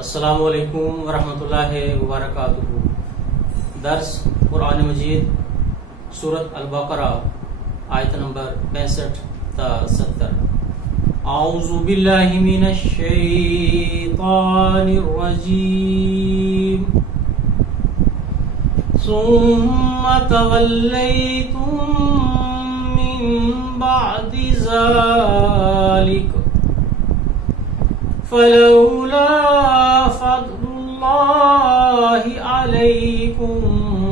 السلام علیکم ورحمۃ اللہ وبرکاتہ۔ درس قرآن مجید سورۃ البقرہ آیت نمبر 65 تا 70۔ اعوذ باللہ من الشیطان الرجیم ثم تولیتم من بعد ذلک فلولا فضل اللہ علیکم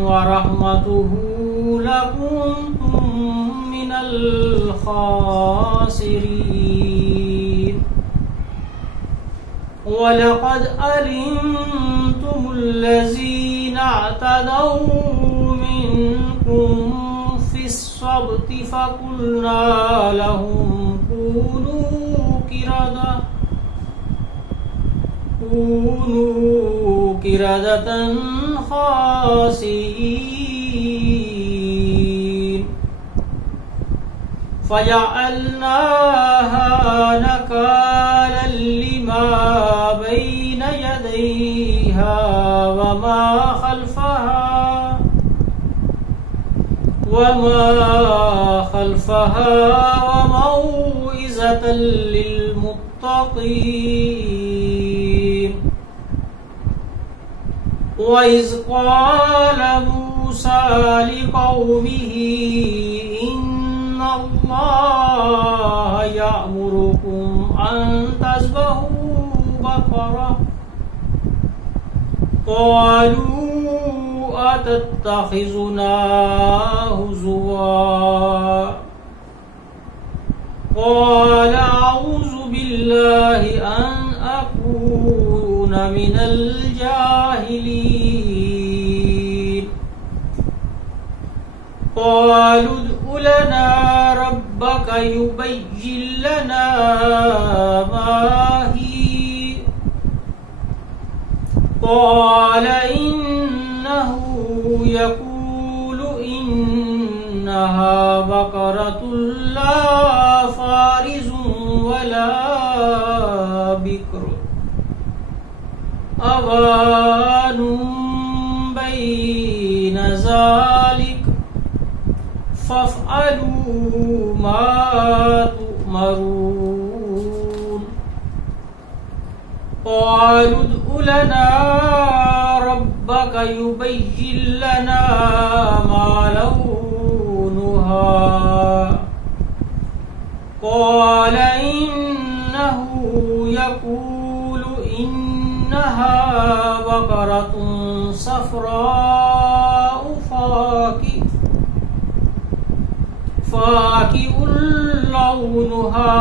ورحمتہ لکنتم من الخاسرین وَلَقَدْ عَلِمْتُمُ الَّذِينَ اعْتَدَوْا مِنْكُمْ فِي السَّبْتِ فَقُلْنَا لَهُمْ كُونُوا قِرَدَةً خَاسِئِينَ فَجَعَلْنَاهَا نَكَالًا لِمَا بَيْنَ يَدَيْهَا وَمَا خَلْفَهَا وَمَوْعِظَةً لِلْمُتَّقِينَ وَإِذْ قَالَ مُوسَى لِقَوْمِهِ إِنَّ اللَّهَ يَأْمُرُكُمْ أَن تَذْبَحُوا بَقَرَةً قَالُوا أَتَتَّخِذُنَا هُزُوًا قَالَ أَعُوذُ بِاللَّهِ أَنْ أَكُونَ مِنَ الْجَاهِلِينَ قَالُوا ادْعُ لَنَا رَبَّكَ يُبَيِّن لَّنَا مَا هِيَ قَالَ إِنَّهُ يَقُولُ إِنَّهَا بَقَرَةٌ لَّا فَارِضٌ وَلَا بِكْرٌ أَوَانٌ بَيْنَ ذَلِكَ فَافْعَلُوا مَا تُؤْمَرُونَ قَالُوا ادْعُ لَنَا رَبَّكَ يُبَيِّن لَّنَا مَا لَوْنُهَا قَالَ إِنَّهُ يَقُولُ إِنَّهَا بَقَرَةٌ صَفْرَاءُ فَاقِعٌ لَّوْنُهَا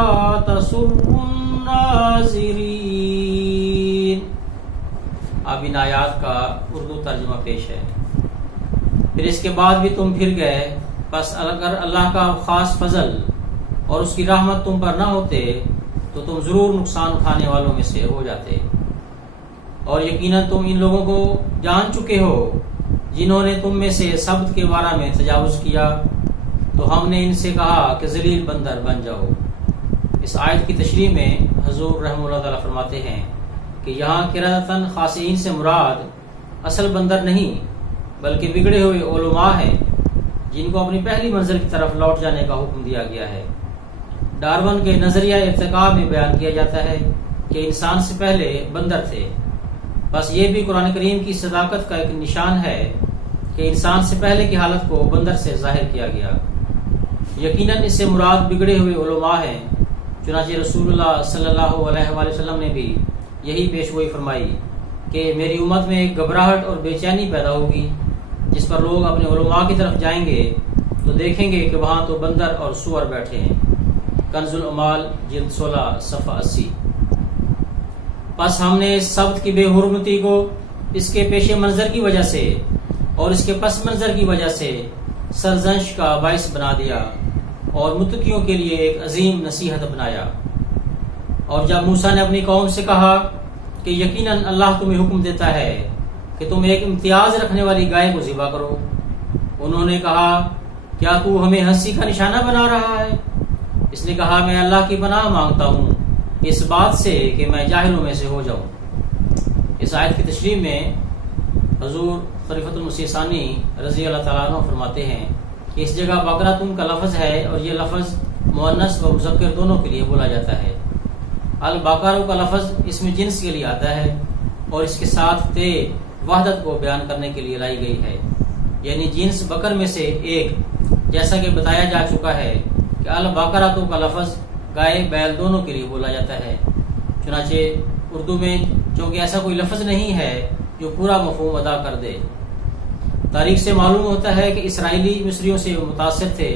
تَسُرُّ النَّاظِرِينَ۔ اب ان آیات کا اردو ترجمہ پیش ہے۔ پھر اس کے بعد بھی تم پھر گئے، پس اگر اللہ کا خاص فضل اور اس کی رحمت تم پر نہ ہوتے تو تم ضرور نقصان اٹھانے والوں میں سے ہو جاتے، اور یقیناً تم ان لوگوں کو جان چکے ہو جنہوں نے تم میں سے سبت کے بارے میں تجاوز کیا، تو ہم نے ان سے کہا کہ ذلیل بندر بن جاؤ۔ اس آیت کی تشریح میں حضور رحمہ اللہ تعالیٰ فرماتے ہیں کہ یہاں قرادتاً خاسئین سے مراد اصل بندر نہیں بلکہ بگڑے ہوئے علماء ہیں جن کو اپنی پہلی منزل کی طرف لوٹ جانے کا حکم دیا گیا ہے۔ ڈارون کے نظریہ ارتقاء میں بیان کیا جاتا ہے کہ انسان سے پہلے بندر تھے، بس یہ بھی قرآن کریم کی صداقت کا ایک نشان ہے کہ انسان سے پہلے کی حالت کو بندر سے ظاہر کیا گیا۔ یقیناً اس سے مراد بگڑے ہوئے علماء ہیں، چنانچہ رسول اللہ صلی اللہ علیہ وآلہ وسلم نے بھی یہی پیشگوئی فرمائی کہ میری امت میں ایک گھبراہٹ اور بے چینی پیدا ہوگی جس پر لوگ اپنے علماء کی طرف جائیں گے تو دیکھیں گے کہ وہاں تو بندر اور سور بیٹھے ہیں۔ کنز العمال جلد 16 صفحہ 80۔ پس ہم نے سبت کی بے حرمتی کو اس کے پیش منظر کی وجہ سے اور اس کے پس منظر کی وجہ سے سرزنش کا باعث بنا دیا اور متقیوں کے لیے ایک عظیم نصیحت بنایا۔ اور جب موسیٰ نے اپنی قوم سے کہا کہ یقیناً اللہ تمہیں حکم دیتا ہے کہ تم ایک امتیاز رکھنے والی گائے کو ذبح کرو، انہوں نے کہا کیا تو ہمیں ہنسی کا نشانہ بنا رہا ہے؟ اس نے کہا میں اللہ کی پناہ مانگتا ہوں اس بات سے کہ میں جاہلوں میں سے ہو جاؤں۔ اس آیت کی تشریح میں حضور خلیفۃ المسیح ثانی رضی اللہ تعالیٰ عنہ فرماتے ہیں کہ اس جگہ بقرۃ کا لفظ ہے اور یہ لفظ مؤنث و مذکر دونوں کے لیے بولا جاتا ہے۔ البقرہ کا لفظ اسم جنس کے لیے آتا ہے اور اس کے ساتھ وحدت کو بیان کرنے کے لیے لائی گئی ہے، یعنی جنس بکر میں سے ایک، جیسا کہ بتایا جا چکا ہے کہ البقرہ کا لفظ گائے بیل دونوں کے لیے بولا جاتا ہے۔ چنانچہ اردو میں چونکہ ایسا کوئی لفظ نہیں ہے جو پورا مفہوم ادا کر دے۔ تاریخ سے معلوم ہوتا ہے کہ اسرائیلی مصریوں سے متاثر تھے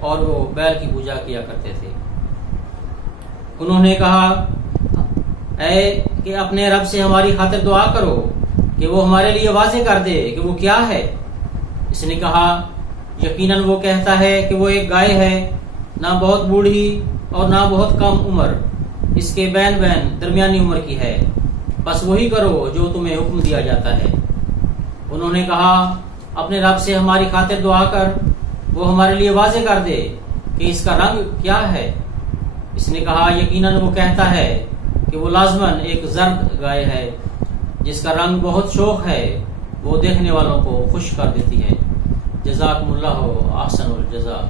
اور وہ بیل کی پوجا کیا کرتے تھے۔ انہوں نے کہا اے کہ اپنے رب سے ہماری خاطر دعا کرو کہ وہ ہمارے لیے واضح کر دے کہ وہ کیا ہے۔ اس نے کہا یقیناً وہ کہتا ہے کہ وہ ایک گائے ہے، نہ بہت بوڑھی اور نہ بہت کم عمر، اس کے بین درمیانی عمر کی ہے، بس وہی کرو جو تمہیں حکم دیا جاتا ہے۔ انہوں نے کہا اپنے رب سے ہماری خاطر دعا کر وہ ہمارے لیے واضح کر دے کہ اس کا رنگ کیا ہے۔ اس نے کہا یقیناً وہ کہتا ہے کہ وہ لازماً ایک زرد گائے ہے جس کا رنگ بہت شوخ ہے، وہ دیکھنے والوں کو خوش کر دیتی ہے۔ جزاکم اللہ احسن الجزاء۔